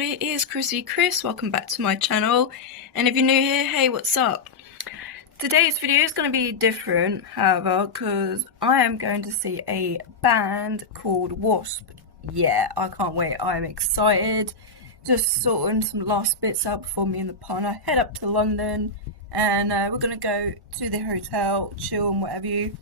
everybody, it is Chris. Welcome back to my channel, and if you're new here, hey, what's up? Today's video is going to be different, however, because I am going to see a band called W.A.S.P. Yeah, I can't wait, I'm excited. Just sorting some last bits out before me and the partner head up to London, and we're going to go to the hotel, chill and whatever you,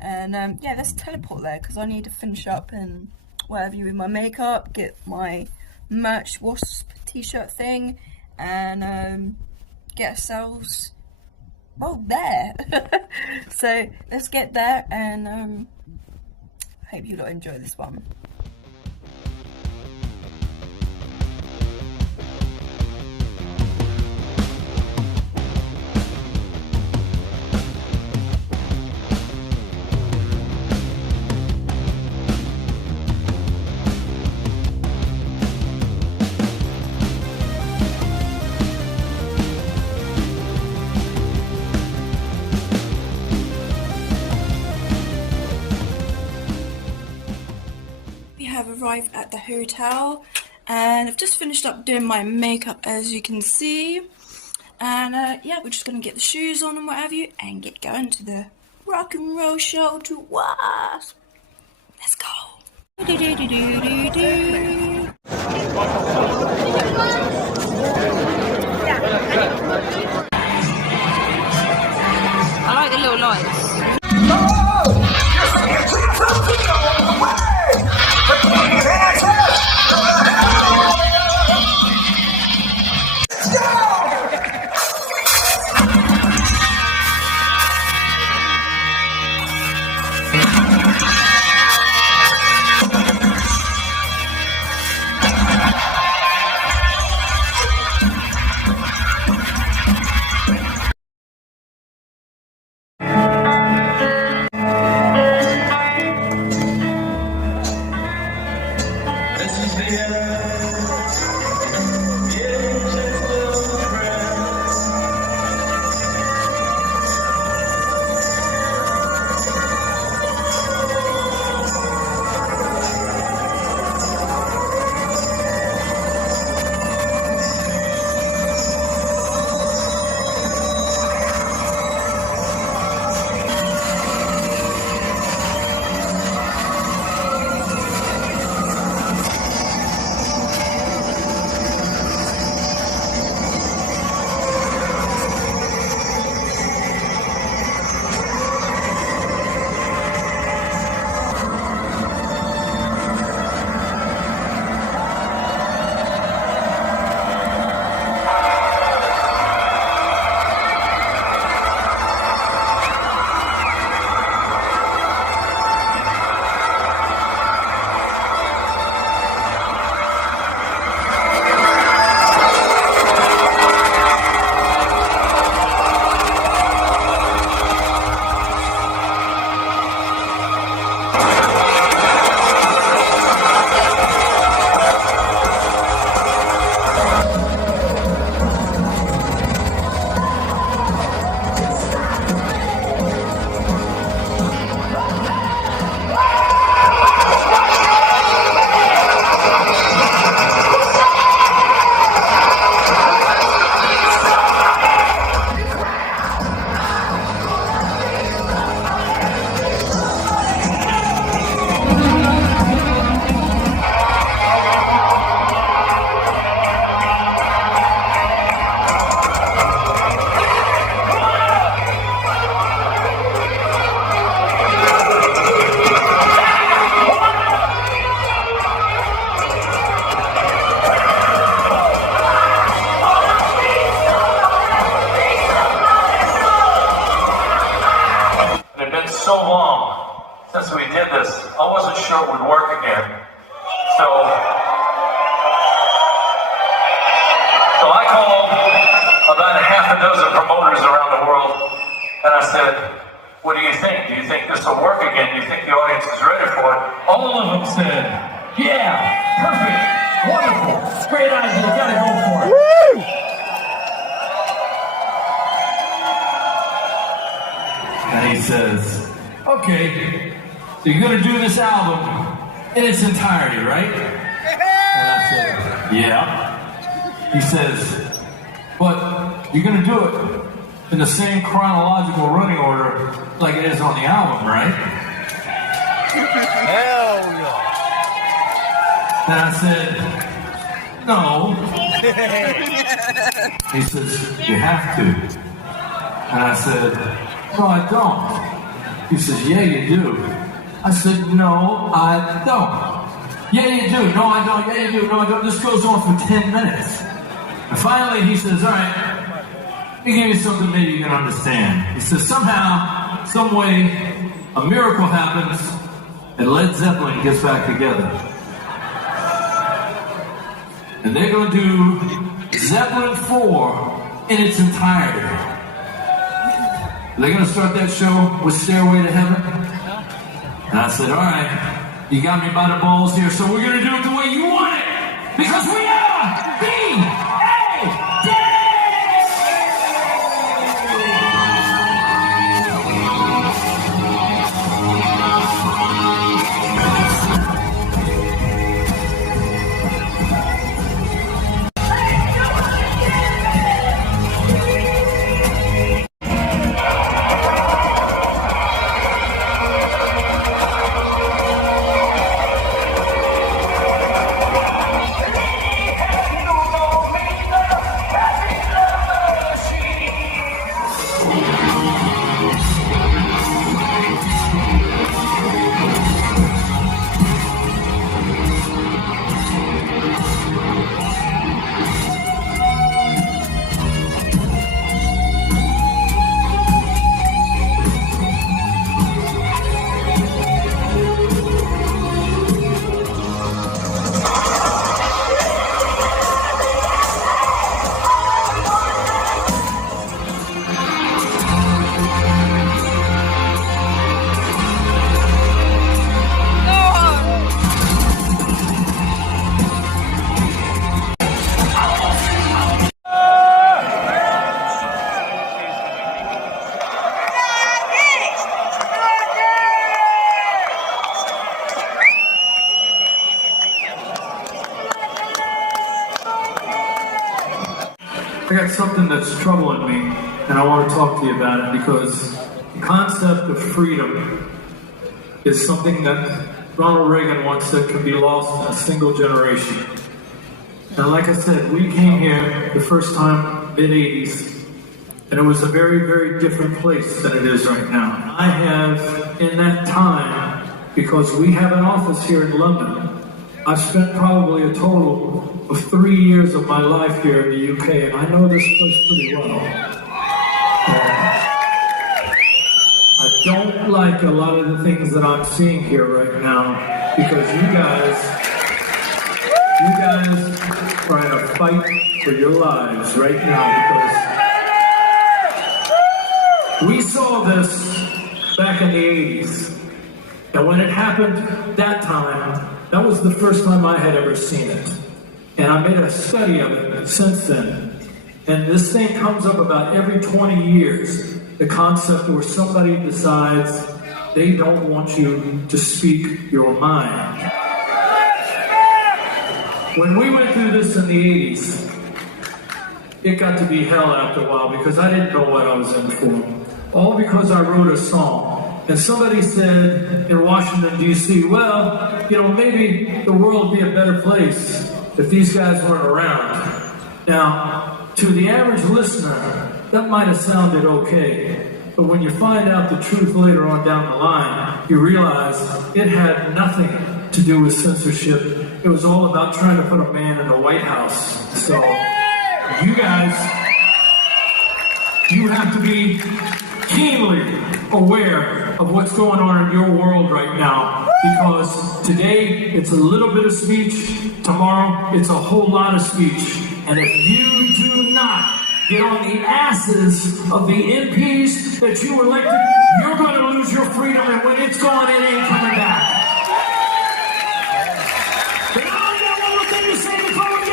and yeah, let's teleport there, because I need to finish up and whatever you with my makeup, get my merch W.A.S.P t-shirt thing, and get ourselves, well, there. So let's get there, and hope you lot enjoy this one. Have arrived at the hotel, and I've just finished up doing my makeup, as you can see, and yeah, we're just gonna get the shoes on and what have you and get going to the rock and roll show to W.A.S.P. Let's go. I like the little lights. So long since we did this, I wasn't sure it would work again. So I called about a half a dozen promoters around the world, and I said, what do you think? Do you think this will work again? Do you think the audience is ready for it? All of them said, yeah, perfect, wonderful, great idea, gotta go for it. Woo! And he says, okay, so you're going to do this album in its entirety, right? And I said, yeah. He says, but you're going to do it in the same chronological running order like it is on the album, right? Hell yeah. Then I said, no. He says, you have to. And I said, no, I don't. He says, yeah, you do. I said, no, I don't. Yeah, you do. No, I don't. Yeah, you do. No, I don't. This goes on for 10 minutes. And finally, he says, all right, let me give you something maybe you can understand. He says, somehow, some way, a miracle happens, and Led Zeppelin gets back together. And they're going to do Zeppelin 4 in its entirety. They're going to start that show with Stairway to Heaven. And I said, all right, you got me by the balls here, so we're going to do it the way you want it. Because we are B.A.S.P. I got something that's troubling me, and I want to talk to you about it because the concept of freedom is something that Ronald Reagan once said can be lost in a single generation. And like I said, we came here the first time mid-80s, and it was a very, very different place than it is right now. I have, in that time, because we have an office here in London, I've spent probably a total of 3 years of my life here in the UK, and I know this place pretty well. I don't like a lot of the things that I'm seeing here right now because you guys are in a fight for your lives right now because we saw this back in the 80s, and when it happened that time, that was the first time I had ever seen it. And I made a study of it since then. And this thing comes up about every 20 years. The concept where somebody decides they don't want you to speak your mind. When we went through this in the 80s, it got to be hell after a while because I didn't know what I was in for. All because I wrote a song. And somebody said in Washington, D.C., well, you know, maybe the world would be a better place if these guys weren't around. Now, to the average listener, that might have sounded okay. But when you find out the truth later on down the line, you realize it had nothing to do with censorship. It was all about trying to put a man in the White House. So, you guys, you have to be keenly aware of what's going on in your world right now, because today it's a little bit of speech, tomorrow it's a whole lot of speech, and if you do not get on the asses of the MPs that you elected, you're going to lose your freedom, and when it's gone, it ain't coming back. But I only got one more thing to say before we go.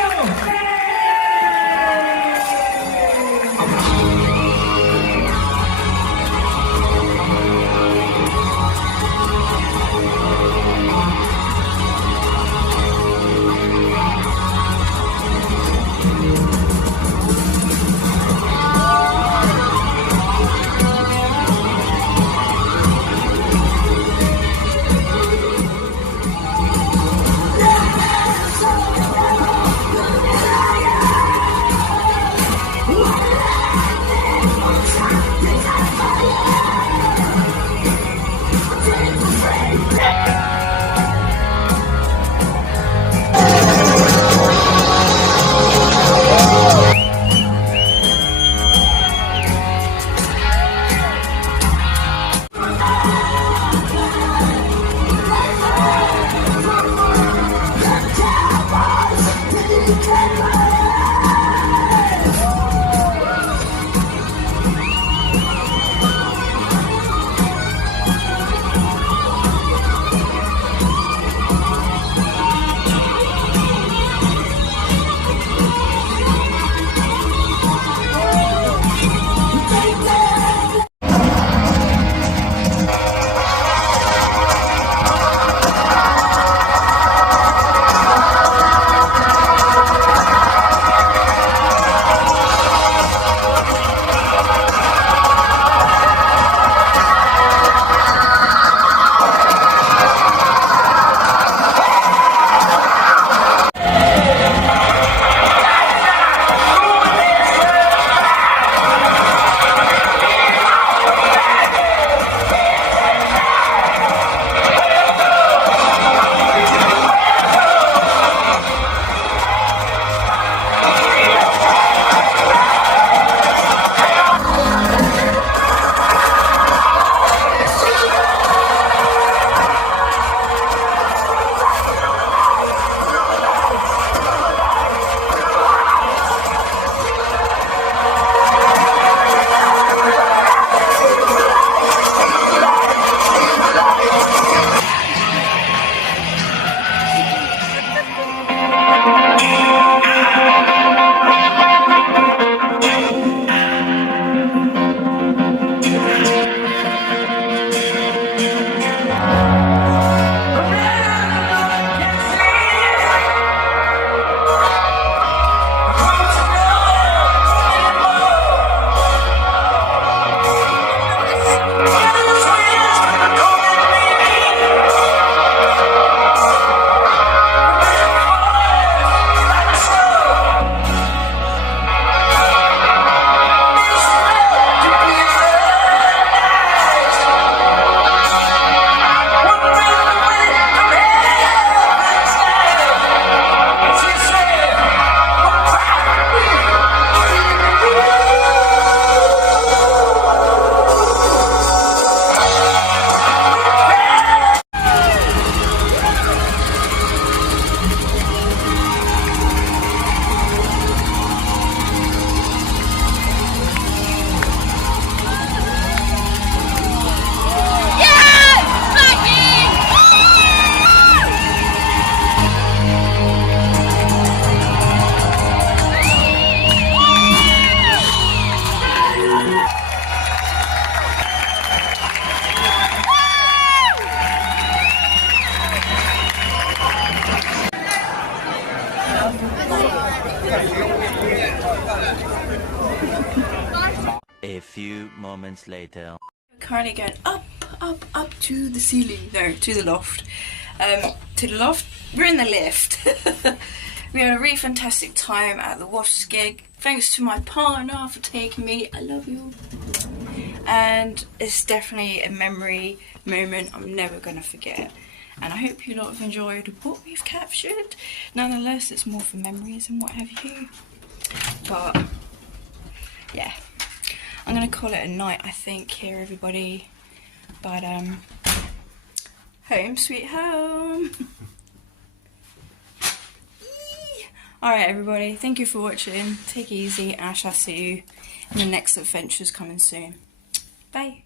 few moments later. We're currently going up to the ceiling. No, to the loft. To the loft. We're in the lift. We had a really fantastic time at the W.A.S.P gig. Thanks to my partner for taking me. I love you. And it's definitely a memory moment I'm never going to forget. And I hope you lot have enjoyed what we've captured. Nonetheless, it's more for memories and what have you. But, yeah. I'm going to call it a night, I think, here, everybody. But, home sweet home. Alright, everybody. Thank you for watching. Take it easy, and I shall see you in the next adventures coming soon. Bye.